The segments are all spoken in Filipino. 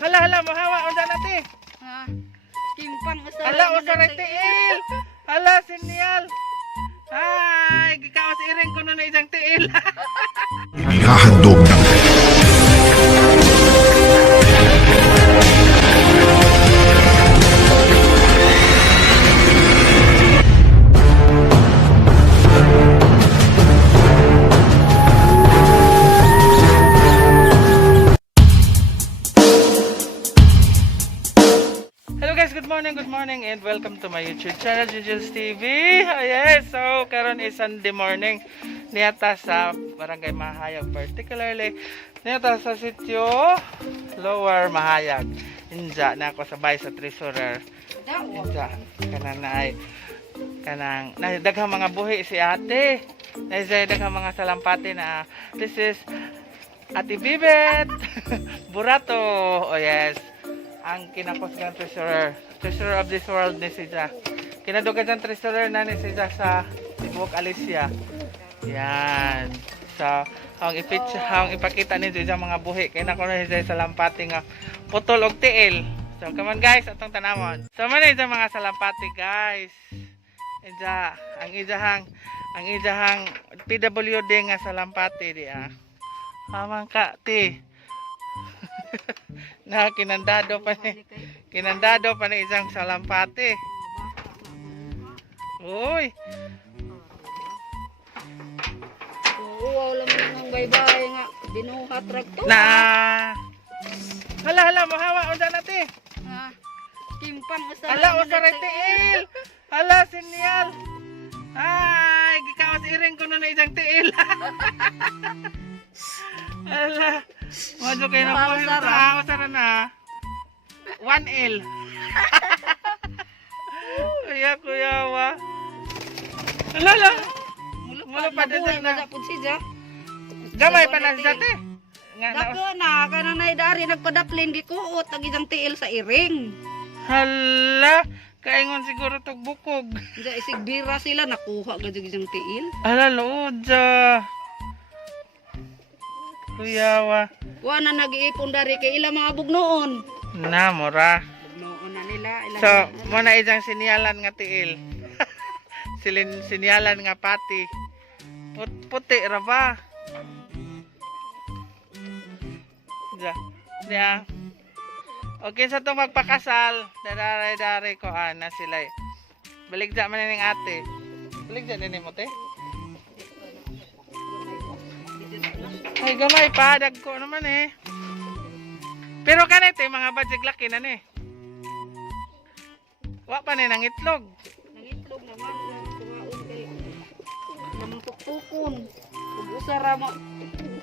Hala, hala, mahawa o dyan natin. Ha? Kimpang usahay. Hala, o sa tiil. Hala, sinyal. Ay, gikawas iring ko na isang tiil. Ihahandog ng Hello guys, good morning and welcome to my YouTube channel, Juju's TV. Oh yes, so karon is Sunday morning. Niyata sa Barangay Mahayag, particularly niyata sa sitio Lower Mahayag. Inja na ako sabay sa treasurer. Inja kananay kanang daghang mga buhi si ate. Daghang mga salampati na this is Ate Bibet Burato. Oh yes, ang kinakos ng treasurer of this world ni Siza. Kinadugan ng treasurer na ni Siza sa Tibok Alicia. Yan. So, ang ipakita ni Siza mga buhi. Kaya nako na Siza sa lampati nga putol og tiil. So, come on guys, atong tanamon. So, man sa mga salampati guys. Ija, ang ijahang PWD nga salampati di ah. Hamang ka ti. Na kinandado pa ni isang salampati. Uy. Uwaw lang ng baybay nga. Binuhat ragto. Na. Hala, mahawa o dyan natin. Ha? Kimpang usahay. Hala, o sa tiil. Hala, sinyal. Ay, gikawas iring ko na isang tiil. Hala. Madyo kayo na po yung tao na 1L. Kuya wa. Lala. Mula pa din na. Gamay pa na siya te. Dako na kanang naidari nagpadaplin di kuot ang isang tiil sa iring. Hala. Kaingon siguro tog bukog. Diya isigbira sila nakuha gud isang tiil. Hala lood ja. Kuya wa. Wa na nag-iipon dari kay ila mga bugnoon. Na mura. Bugnoon na nila ila. So, mo na isang sinyalan nga tiil. Sinyalan nga pati. Puti ra ba? Diya. Okay sa to magpakasal, daray ko na sila. Baligja man ning ate. Baligja din mo te. Ay gamay pa dagko naman eh. Pero kanete mga budget laki na ni. Wa pa ni nang itlog. Nangitlog naman kumaon kay namang tuktukon. Ug usara mo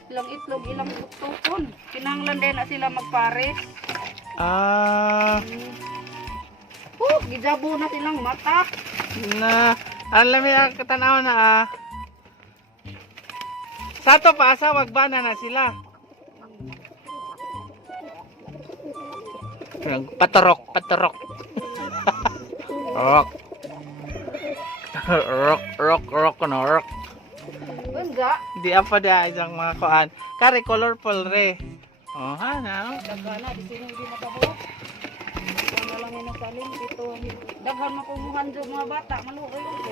ilang itlog ilang tuktukon. Kinahanglan din na sila magpares. Ah, Gijabo na silang mata. na alam mo ang katanaw na sa to pa asawag bana na sila. Patorok. Rock. Unsa? Di apa dia isang mga kuan. Kare colorful re. Oh, hana. Dagana di sino di makabuo. Ano lang yung nasalin dito. Daghan makumuhan jo mga bata maluoy ko.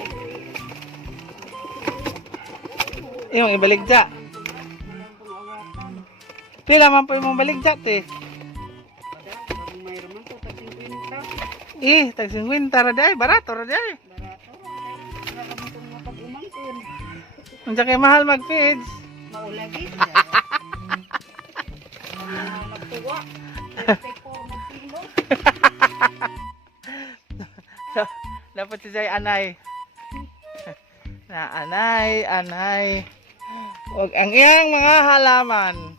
Yung ibaligja. Pila man po imong baligja te. Mayroon man to tag 50. Tag 50 ra day, barato ra day. Barato. Wala ka mo itong mapag-umangkin. Unsa kay mahal mag-feeds? Maulagi. Magtuwa. Magtilo. Dapat si Jay anay. Na anay. Wag ang iyang mga halaman.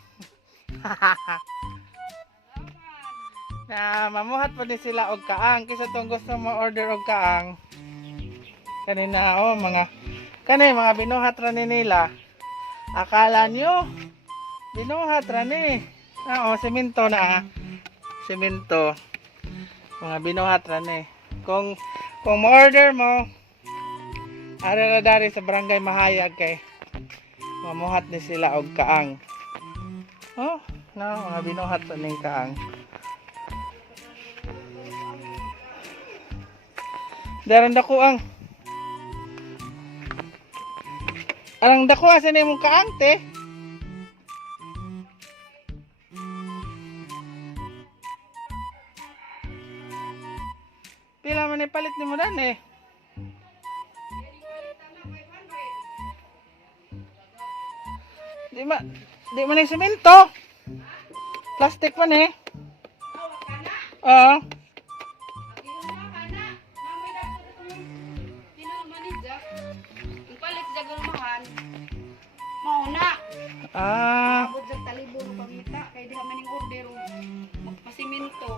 Na mamuhat pa din sila og kaang kisa tong gusto mo order og kaang. Kanina mga binuhat ra ni nila. Akala nyo binuhat ra ni. Semento na semento. Mga binuhat ra ni. Kung mo-order mo ara dari sa Barangay Mahayag kay mamuhat ni sila og kaang. Mga binuhat sa ning kaang. Daran dako ang. Arang dako asa ni mong kaante. Pila man ipalit ni mo dan eh. Di man yung semento. Plastic man eh. Oo. Mauna. Ah. Abot sa talibon pamita kay diha maning order magpasiminto.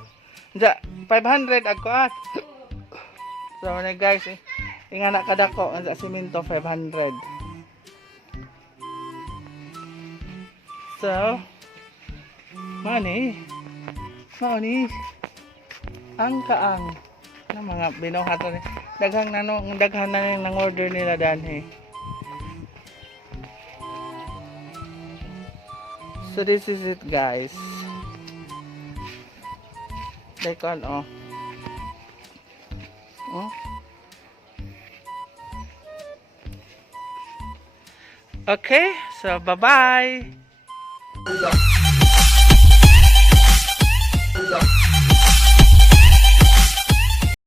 Ja, 500 ako at. So na guys, inga na kadako ang sa semento 500. So, money. Ang kaang ng mga binuhaton ni daghang daghan na ng order nila danhi. So this is it guys. Daikon oh. Oh. Okay, so bye-bye.